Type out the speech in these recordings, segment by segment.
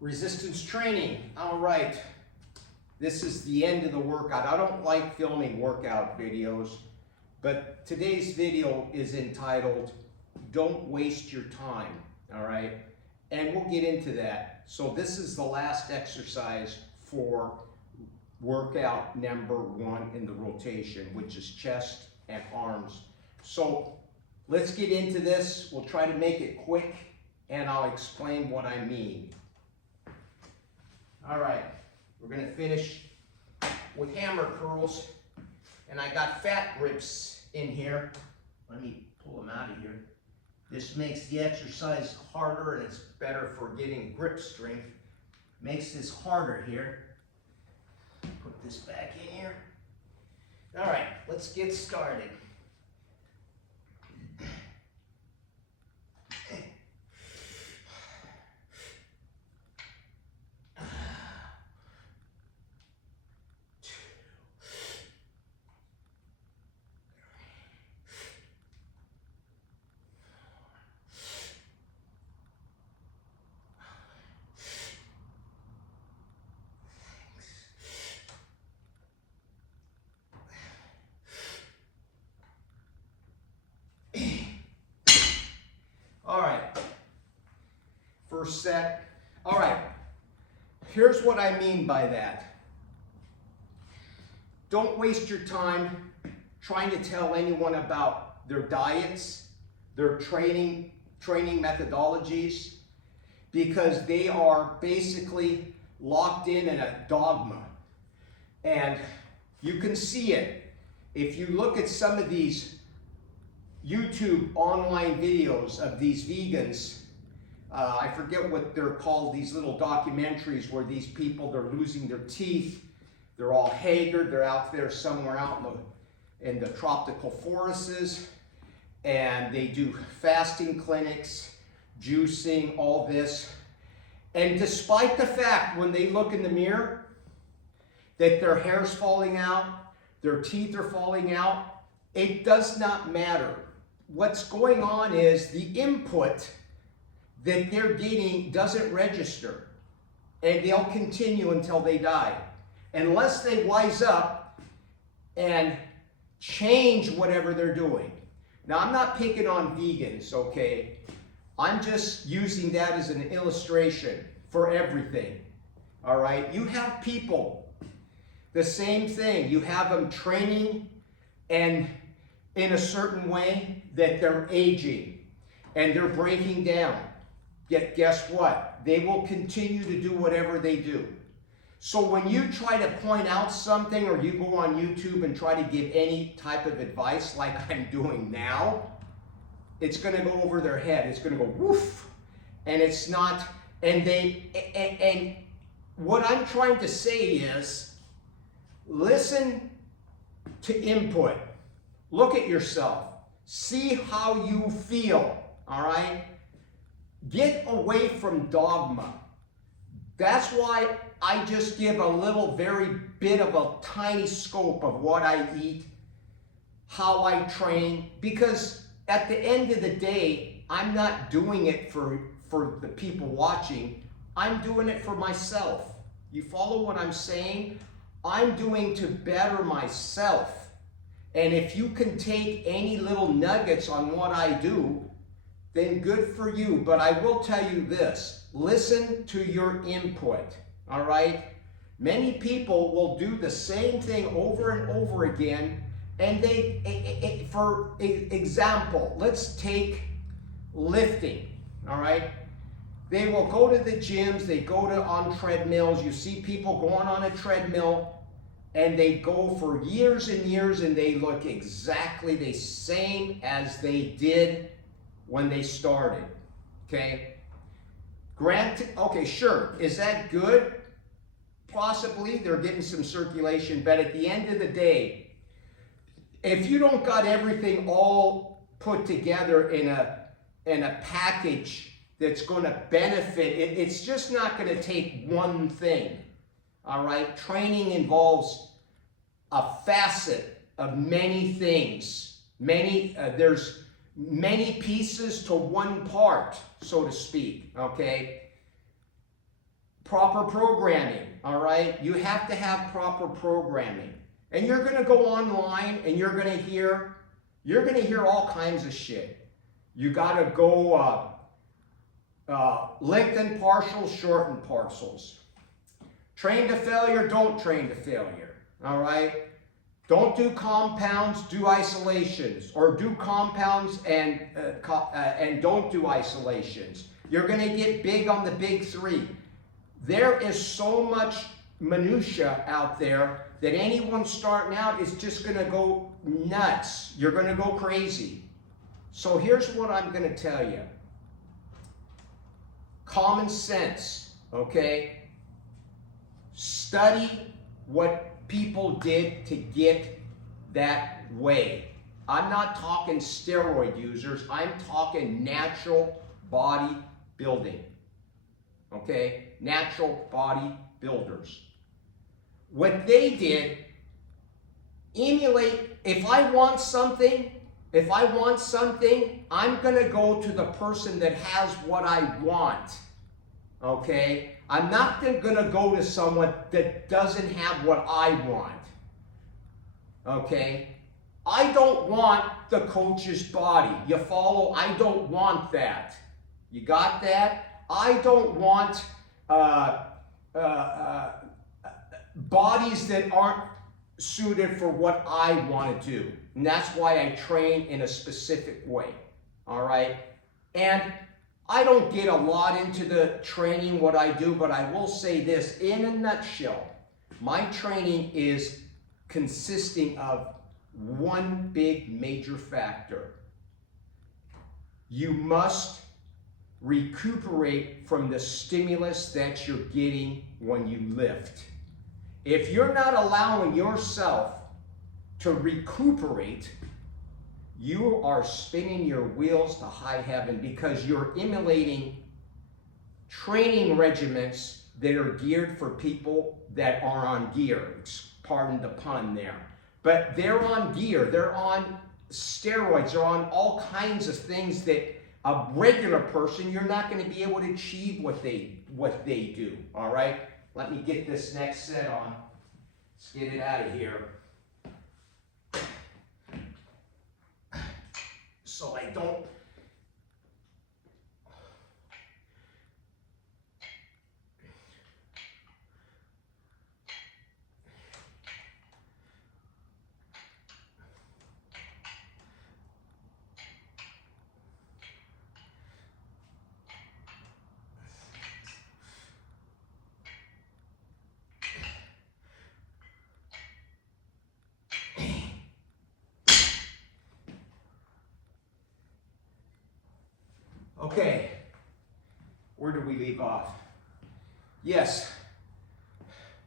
Resistance training. All right. This is the end of the workout. I don't like filming workout videos, but today's video is entitled, Don't Waste Your Time. All right. And we'll get into that. So this is the last exercise for workout number 1 in the rotation, which is chest and arms. So let's get into this. We'll try to make it quick and I'll explain what I mean. All right, we're gonna finish with hammer curls, and I got fat grips in here. Let me pull them out of here. This makes the exercise harder and it's better for getting grip strength. Makes this harder here. Put this back in here. All right, let's get started. All right, first set. All right, here's what I mean by that. Don't waste your time trying to tell anyone about their diets, their training methodologies, because they are basically locked in a dogma. And you can see it. If you look at some of these YouTube online videos of these vegans, I forget what they're called, these little documentaries where these people, they're losing their teeth, they're all haggard, they're out there somewhere out in the tropical forests, and they do fasting clinics, juicing, all this. And despite the fact when they look in the mirror that their hair's falling out, their teeth are falling out, it does not matter. What's going on is the input that they're getting doesn't register, and they'll continue until they die. Unless they wise up and change whatever they're doing. Now, I'm not picking on vegans, okay? I'm just using that as an illustration for everything, all right? You have people, the same thing. You have them training and in a certain way that they're aging and they're breaking down. Yet guess what? They will continue to do whatever they do. So when you try to point out something, or you go on YouTube and try to give any type of advice like I'm doing now, it's going to go over their head. It's going to go woof. And it's not, and what I'm trying to say is, listen to input. Look at yourself. See how you feel, all right? Get away from dogma. That's why I just give a little, very bit of a tiny scope of what I eat, how I train, because at the end of the day, I'm not doing it for the people watching. I'm doing it for myself. You follow what I'm saying? I'm doing to better myself. And if you can take any little nuggets on what I do, then good for you. But I will tell you this, listen to your input, all right? Many people will do the same thing over and over again, and for example, let's take lifting, all right? They will go to the gyms, they go on treadmills. You see people going on a treadmill, and they go for years and years, and they look exactly the same as they did when they started, okay? Granted, okay, sure, is that good? Possibly, they're getting some circulation, but at the end of the day, if you don't got everything all put together in a package that's going to benefit, it's just not going to take one thing, all right? Training involves a facet of many things. There's many pieces to one part, so to speak, okay? proper programming, all right? You have to have proper programming. And you're going to go online and you're going to hear all kinds of shit. You got to go lengthen partials, shorten partials. Train to failure, don't train to failure, all right? Don't do compounds, do isolations, or do compounds and don't do isolations. You're going to get big on the big three. There is so much minutia out there that anyone starting out is just going to go nuts. You're going to go crazy. So here's what I'm going to tell you. Common sense, okay? Study what people did to get that way. I'm not talking steroid users. I'm talking natural body building. Okay? Natural body builders. What they did, emulate. If I want something, I'm going to go to the person that has what I want. Okay? I'm not going to go to someone that doesn't have what I want. Okay? I don't want the coach's body. You follow? I don't want that. You got that? I don't want bodies that aren't suited for what I want to do. And that's why I train in a specific way. All right? And I don't get a lot into the training, what I do, but I will say this, in a nutshell, my training is consisting of one big major factor. You must recuperate from the stimulus that you're getting when you lift. If you're not allowing yourself to recuperate, you are spinning your wheels to high heaven because you're emulating training regimens that are geared for people that are on gear. Pardon the pun there. But they're on gear. They're on steroids. They're on all kinds of things that a regular person, you're not going to be able to achieve what they do. All right? Let me get this next set on. Let's get it out of here. So I don't. Okay, where did we leave off? Yes,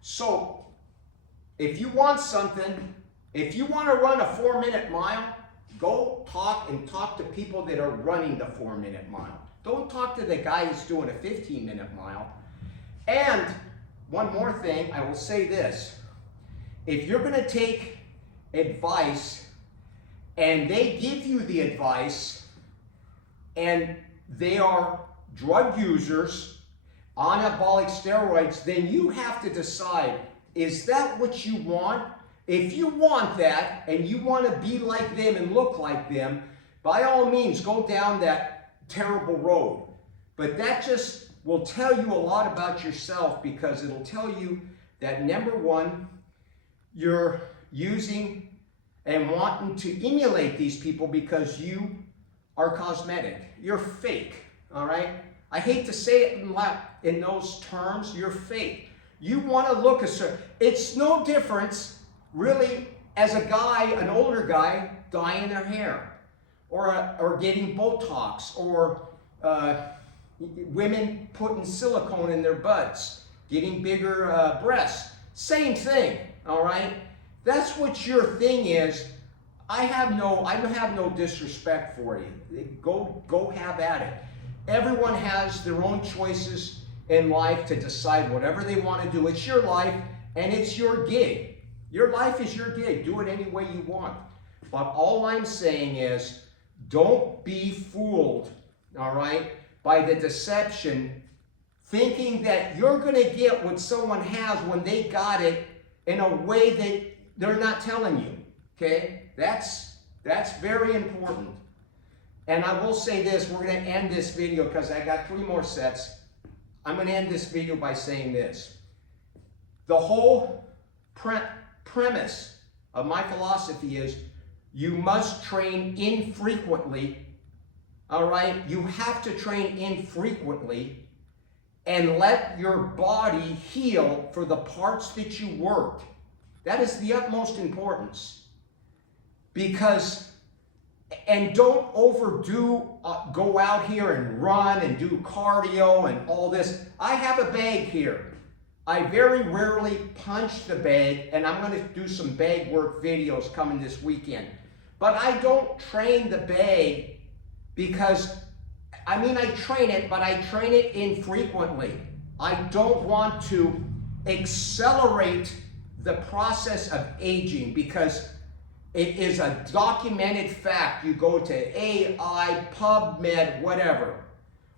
so if you want something, if you want to run a 4-minute mile, go talk to people that are running the 4-minute mile. Don't talk to the guy who's doing a 15-minute mile. And one more thing, I will say this. If you're going to take advice and they give you the advice and they are drug users, anabolic steroids, then you have to decide, is that what you want? If you want that and you want to be like them and look like them, by all means, go down that terrible road. But that just will tell you a lot about yourself because it'll tell you that, number one, you're using and wanting to emulate these people because you are cosmetic. You're fake, all right? I hate to say it in those terms. You're fake. You want to look a certain. It's no difference, really, as a guy, an older guy, dyeing their hair, or getting Botox, or women putting silicone in their butts, getting bigger breasts. Same thing, all right? That's what your thing is. I have no disrespect for you. Go have at it. Everyone has their own choices in life to decide whatever they want to do. It's your life and it's your gig. Your life is your gig. Do it any way you want. But all I'm saying is, don't be fooled, all right, by the deception thinking that you're going to get what someone has when they got it in a way that they're not telling you. Okay? That's very important. And I will say this, we're going to end this video because I got 3 more sets. I'm going to end this video by saying this. The whole premise of my philosophy is you must train infrequently. All right? You have to train infrequently and let your body heal for the parts that you work. That is the utmost importance. Because, and don't overdo, go out here and run and do cardio and all this. I have a bag here. I very rarely punch the bag, and I'm going to do some bag work videos coming this weekend. But I don't train the bag because, I mean, I train it, but I train it infrequently. I don't want to accelerate the process of aging because it is a documented fact. You go to AI, PubMed, whatever.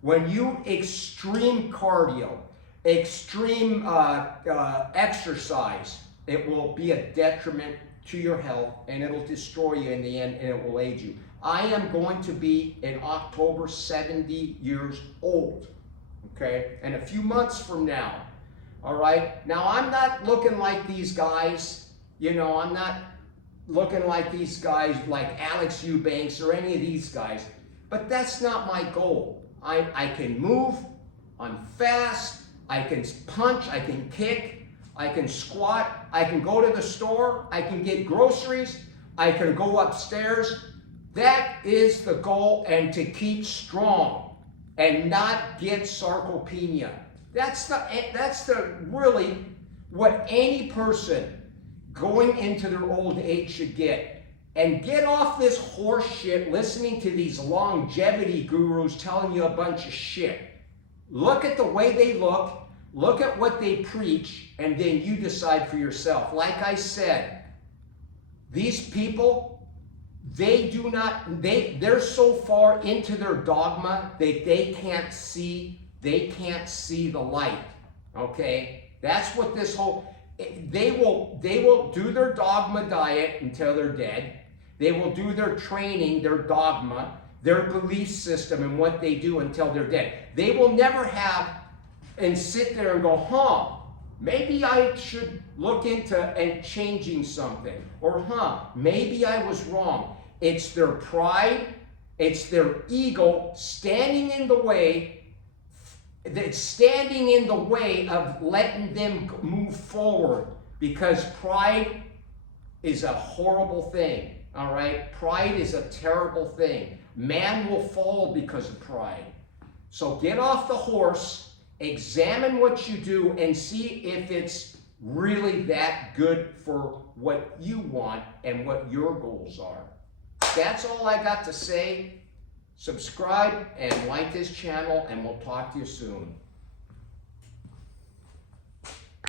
When you extreme cardio, extreme exercise, it will be a detriment to your health and it'll destroy you in the end and it will age you. I am going to be in October 70 years old, okay? And a few months from now, all right? Now, I'm not looking like these guys, you know, I'm not looking like these guys like Alex Eubanks or any of these guys, but that's not my goal. I can move, I'm fast, I can punch, I can kick, I can squat, I can go to the store, I can get groceries, I can go upstairs. That is the goal, and to keep strong and not get sarcopenia. That's the really what any person going into their old age should get. And get off this horse shit listening to these longevity gurus telling you a bunch of shit. Look at the way they look at what they preach, and then you decide for yourself. Like I said, these people, they're so far into their dogma that they can't see the light. Okay? That's what this whole, they will do their dogma diet until they're dead. They will do their training, their dogma, their belief system and what they do until they're dead. They will never have and sit there and go, maybe I should look into and changing something. Or, maybe I was wrong. It's their pride, it's their ego standing in the way, that's standing in the way of letting them move forward, because pride is a horrible thing. All right? Pride is a terrible thing. Man will fall because of pride. So get off the horse, examine what you do, and see if it's really that good for what you want and what your goals are. That's all I got to say. Subscribe and like this channel, and we'll talk to you soon.